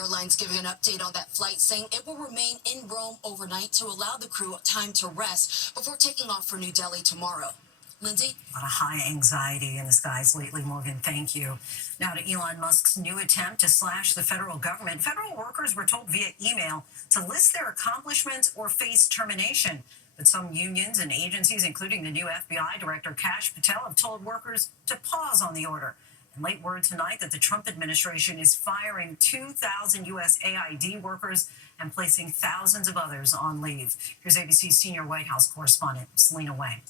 Airlines giving an update on that flight, saying it will remain in Rome overnight to allow the crew time to rest before taking off for New Delhi tomorrow. Lindsay? A lot of high anxiety in the skies lately, Morgan. Thank you. Now to Elon Musk's new attempt to slash the federal government. Federal workers were told via email to list their accomplishments or face termination. But some unions and agencies, including the new FBI director, Kash Patel, have told workers to pause on the order. And late word tonight that the Trump administration is firing 2,000 USAID workers and placing thousands of others on leave. Here's ABC's senior White House correspondent, Selena Wang.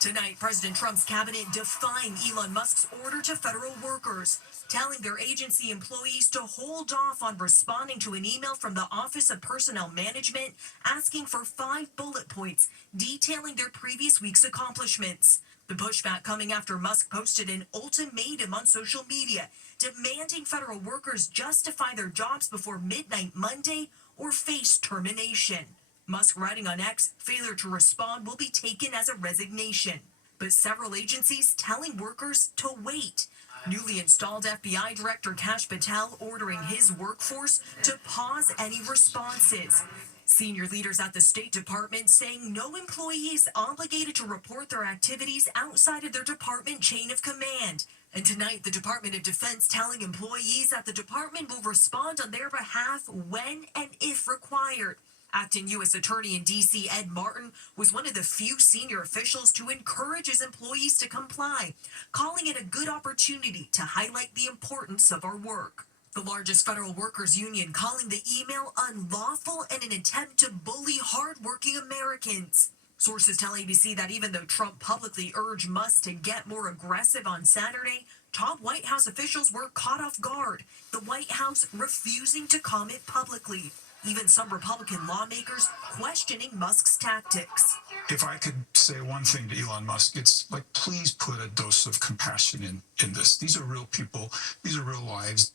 Tonight, President Trump's cabinet defying Elon Musk's order to federal workers, telling their agency employees to hold off on responding to an email from the Office of Personnel Management asking for 5 bullet points detailing their previous week's accomplishments. The pushback coming after Musk posted an ultimatum on social media, demanding federal workers justify their jobs before midnight Monday or face termination. Musk writing on X, failure to respond will be taken as a resignation. But several agencies telling workers to wait. Newly installed FBI Director Kash Patel ordering his workforce to pause any responses. Senior leaders at the State Department saying no employee is obligated to report their activities outside of their department chain of command. And tonight, the Department of Defense telling employees that the department will respond on their behalf when and if required. Acting U.S. Attorney in D.C. Ed Martin was one of the few senior officials to encourage his employees to comply, calling it a good opportunity to highlight the importance of our work. The largest federal workers union calling the email unlawful and an attempt to bully hardworking Americans. Sources tell ABC that even though Trump publicly urged Musk to get more aggressive on Saturday, top White House officials were caught off guard, the White House refusing to comment publicly. Even some Republican lawmakers questioning Musk's tactics. If I could say one thing to Elon Musk, it's like, please put a dose of compassion in this. These are real people. These are real lives.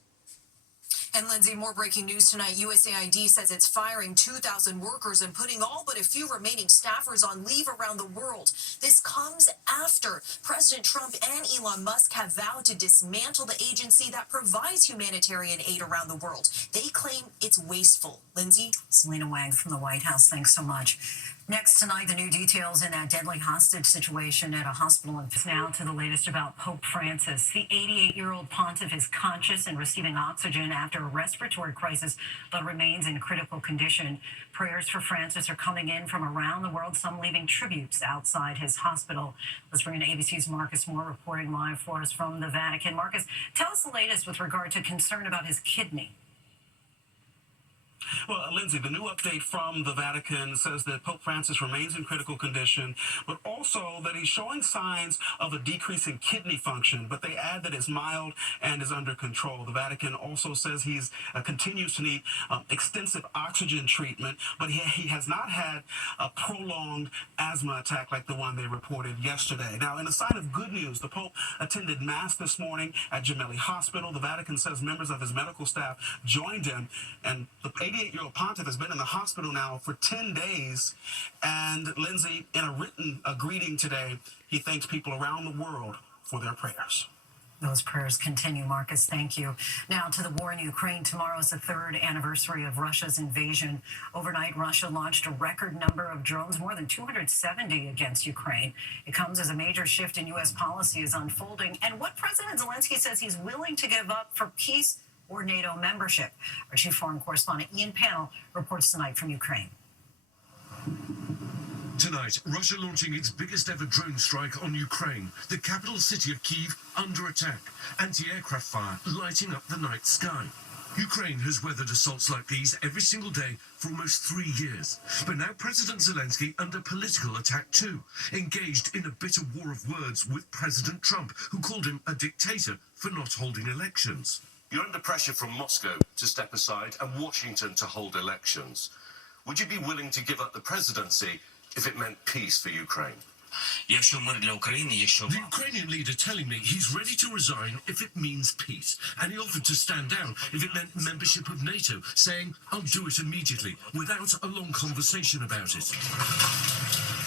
And Lindsay, more breaking news tonight. USAID says it's firing 2,000 workers and putting all but a few remaining staffers on leave around the world. This comes after President Trump and Elon Musk have vowed to dismantle the agency that provides humanitarian aid around the world. They claim it's wasteful. Lindsay? Selena Wang from the White House, thanks so much. Next tonight, the new details in that deadly hostage situation at a hospital. Now to the latest about Pope Francis. The 88-year-old pontiff is conscious and receiving oxygen after a respiratory crisis, but remains in critical condition. Prayers for Francis are coming in from around the world, some leaving tributes outside his hospital. Let's bring in ABC's Marcus Moore reporting live for us from the Vatican. Marcus, tell us the latest with regard to concern about his kidney. Well, Lindsay, the new update from the Vatican says that Pope Francis remains in critical condition, but also that he's showing signs of a decrease in kidney function, but they add that it's mild and is under control. The Vatican also says he's continues to need extensive oxygen treatment, but he has not had a prolonged asthma attack like the one they reported yesterday. Now, in a sign of good news, the Pope attended Mass this morning at Gemelli Hospital. The Vatican says members of his medical staff joined him, and the 88-year-old pontiff has been in the hospital now for 10 days. And Lindsay, in a written greeting today, he thanks people around the world for their prayers. Those prayers continue, Marcus. Thank you. Now to the war in Ukraine. Tomorrow is the 3rd anniversary of Russia's invasion. Overnight, Russia launched a record number of drones, more than 270 against Ukraine. It comes as a major shift in U.S. policy is unfolding, and what President Zelensky says he's willing to give up for peace or NATO membership. Our chief foreign correspondent Ian Pannell reports tonight from Ukraine. Tonight, Russia launching its biggest ever drone strike on Ukraine, the capital city of Kyiv under attack, anti-aircraft fire lighting up the night sky. Ukraine has weathered assaults like these every single day for almost 3 years. But now President Zelensky under political attack too, engaged in a bitter war of words with President Trump, who called him a dictator for not holding elections. You're under pressure from Moscow to step aside and Washington to hold elections. Would you be willing to give up the presidency if it meant peace for Ukraine? The Ukrainian leader telling me he's ready to resign if it means peace, and he offered to stand down if it meant membership of NATO, saying, I'll do it immediately, without a long conversation about it.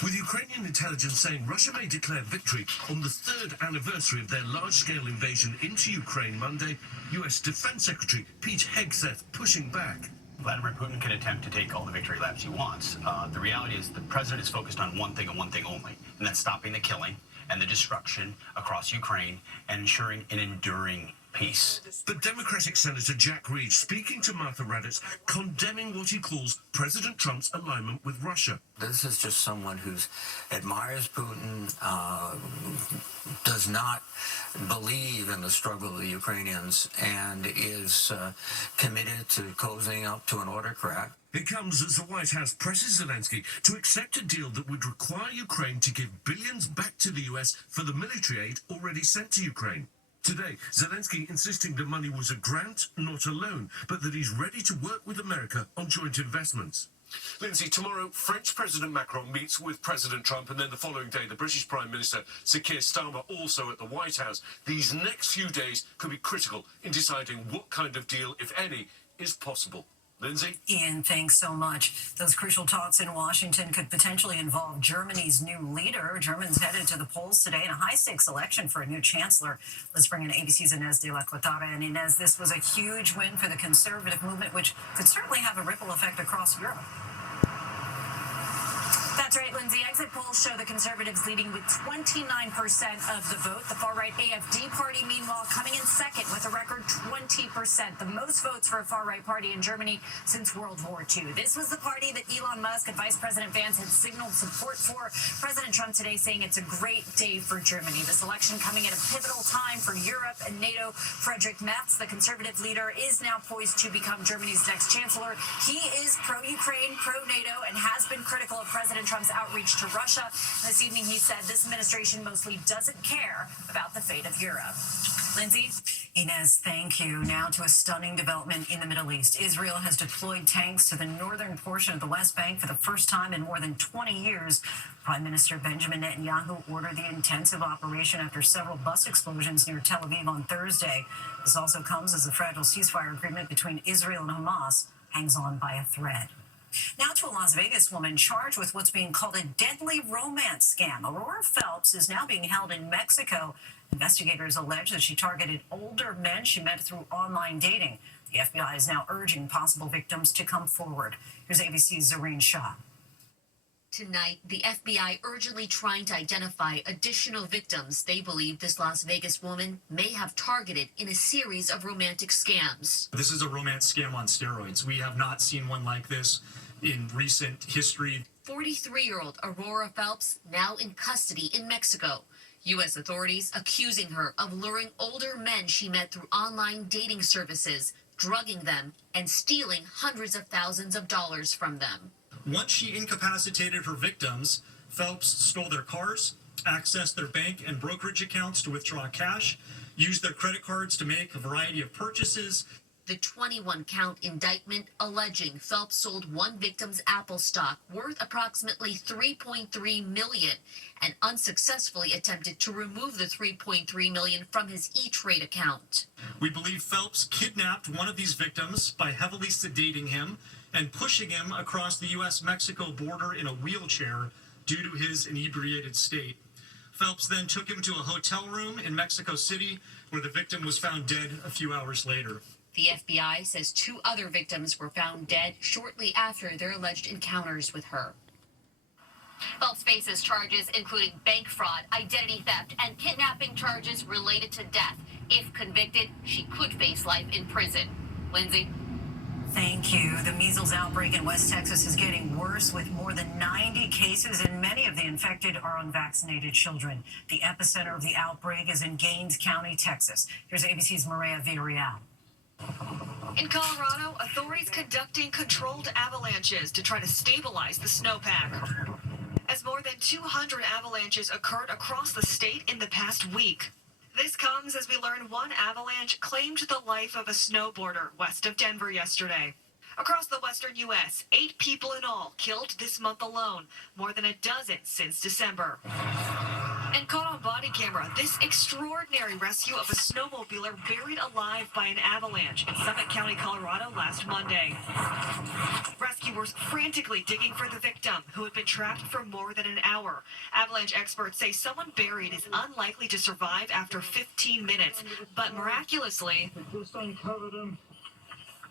With Ukrainian intelligence saying Russia may declare victory on the third anniversary of their large-scale invasion into Ukraine Monday, US Defense Secretary Pete Hegseth pushing back. Vladimir Putin can attempt to take all the victory laps he wants. The reality is the president is focused on one thing and one thing only, and that's stopping the killing and the destruction across Ukraine and ensuring an enduring peace. But Democratic Senator Jack Reed speaking to Martha Raddatz, condemning what he calls President Trump's alignment with Russia. This is just someone who admires Putin, does not believe in the struggle of the Ukrainians, and is committed to cozying up to an autocrat. It comes as the White House presses Zelensky to accept a deal that would require Ukraine to give billions back to the US for the military aid already sent to Ukraine. Today, Zelensky insisting the money was a grant, not a loan, but that he's ready to work with America on joint investments. Lindsay, tomorrow, French President Macron meets with President Trump, and then the following day, the British Prime Minister, Sir Keir Starmer, also at the White House. These next few days could be critical in deciding what kind of deal, if any, is possible. Lindsay? Ian, thanks so much. Those crucial talks in Washington could potentially involve Germany's new leader. Germans headed to the polls today in a high-stakes election for a new chancellor. Let's bring in ABC's Inez de la Cuetara. And Inez, this was a huge win for the conservative movement, which could certainly have a ripple effect across Europe. That's right, Lindsay. Exit polls show the Conservatives leading with 29% of the vote. The far-right AfD party, meanwhile, coming in second with a record 20%, the most votes for a far-right party in Germany since World War II. This was the party that Elon Musk and Vice President Vance had signaled support for. President Trump today saying it's a great day for Germany. This election coming at a pivotal time for Europe and NATO. Friedrich Merz, the conservative leader, is now poised to become Germany's next chancellor. He is pro-Ukraine, pro-NATO, and has been critical of President Trump's outreach to Russia. This evening, he said this administration mostly doesn't care about the fate of Europe. Lindsay? Inez, thank you. Now to a stunning development in the Middle East. Israel has deployed tanks to the northern portion of the West Bank for the first time in more than 20 years. Prime Minister Benjamin Netanyahu ordered the intensive operation after several bus explosions near Tel Aviv on Thursday. This also comes as the fragile ceasefire agreement between Israel and Hamas hangs on by a thread. Now to a Las Vegas woman charged with what's being called a deadly romance scam. Aurora Phelps is now being held in Mexico. Investigators allege that she targeted older men she met through online dating. The FBI is now urging possible victims to come forward. Here's ABC's Zareen Shah. Tonight, the FBI urgently trying to identify additional victims they believe this Las Vegas woman may have targeted in a series of romantic scams. This is a romance scam on steroids. We have not seen one like this in recent history. 43-year-old Aurora Phelps now in custody in Mexico. U.S. authorities accusing her of luring older men she met through online dating services, drugging them, and stealing hundreds of thousands of dollars from them. Once she incapacitated her victims, Phelps stole their cars, accessed their bank and brokerage accounts to withdraw cash, used their credit cards to make a variety of purchases. The 21-count indictment alleging Phelps sold one victim's Apple stock worth approximately $3.3 million and unsuccessfully attempted to remove the $3.3 million from his E-Trade account. We believe Phelps kidnapped one of these victims by heavily sedating him and pushing him across the U.S.-Mexico border in a wheelchair due to his inebriated state. Phelps then took him to a hotel room in Mexico City where the victim was found dead a few hours later. The FBI says 2 other victims were found dead shortly after their alleged encounters with her. Phelps faces charges including bank fraud, identity theft, and kidnapping charges related to death. If convicted, she could face life in prison. Lindsay? Thank you. The measles outbreak in West Texas is getting worse with more than 90 cases, and many of the infected are unvaccinated children. The epicenter of the outbreak is in Gaines County, Texas. Here's ABC's Maria Villarreal. In Colorado, authorities conducting controlled avalanches to try to stabilize the snowpack, as more than 200 avalanches occurred across the state in the past week. This comes as we learn one avalanche claimed the life of a snowboarder west of Denver yesterday. Across the western U.S., 8 people in all killed this month alone, more than a dozen since December. And caught on body camera, this extraordinary rescue of a snowmobiler buried alive by an avalanche in Summit County, Colorado last Monday. Rescue rescuers frantically digging for the victim, who had been trapped for more than an hour. Avalanche experts say someone buried is unlikely to survive after 15 minutes, but miraculously, Just uncovered him.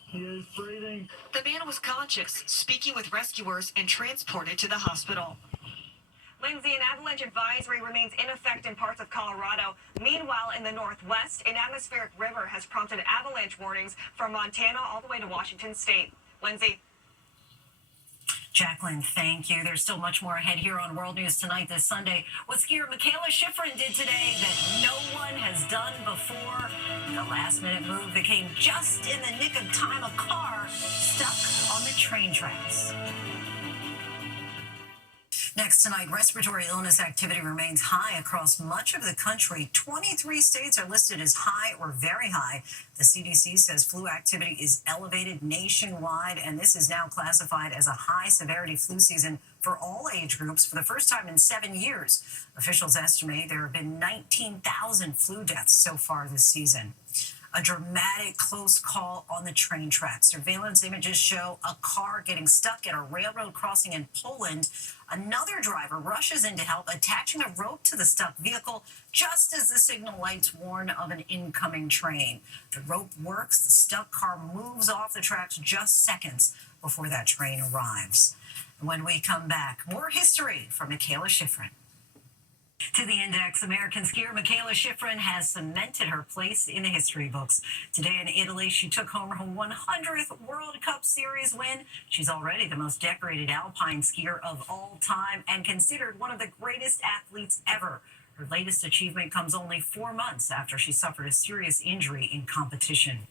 He is breathing. the man was conscious, speaking with rescuers, and transported to the hospital. Lindsay, an avalanche advisory remains in effect in parts of Colorado. Meanwhile, in the Northwest, an atmospheric river has prompted avalanche warnings from Montana all the way to Washington State. Lindsay. Jacqueline, thank you. There's still much more ahead here on World News Tonight this Sunday. What skier Michaela Schifrin did today that no one has done before. The last-minute move that came just in the nick of time. A car stuck on the train tracks. Next tonight, respiratory illness activity remains high across much of the country. 23 states are listed as high or very high. The CDC says flu activity is elevated nationwide, and this is now classified as a high-severity flu season for all age groups for the first time in 7 years. Officials estimate there have been 19,000 flu deaths so far this season. A dramatic close call on the train tracks. Surveillance images show a car getting stuck at a railroad crossing in Poland. Another driver rushes in to help, attaching a rope to the stuck vehicle just as the signal lights warn of an incoming train. The rope works, the stuck car moves off the tracks just seconds before that train arrives. And when we come back, more history from Michaela Schifrin. To the index, American skier Michaela Schifrin has cemented her place in the history books. Today in Italy, she took home her 100th World Cup Series win. She's already the most decorated alpine skier of all time and considered one of the greatest athletes ever. Her latest achievement comes only 4 months after she suffered a serious injury in competition.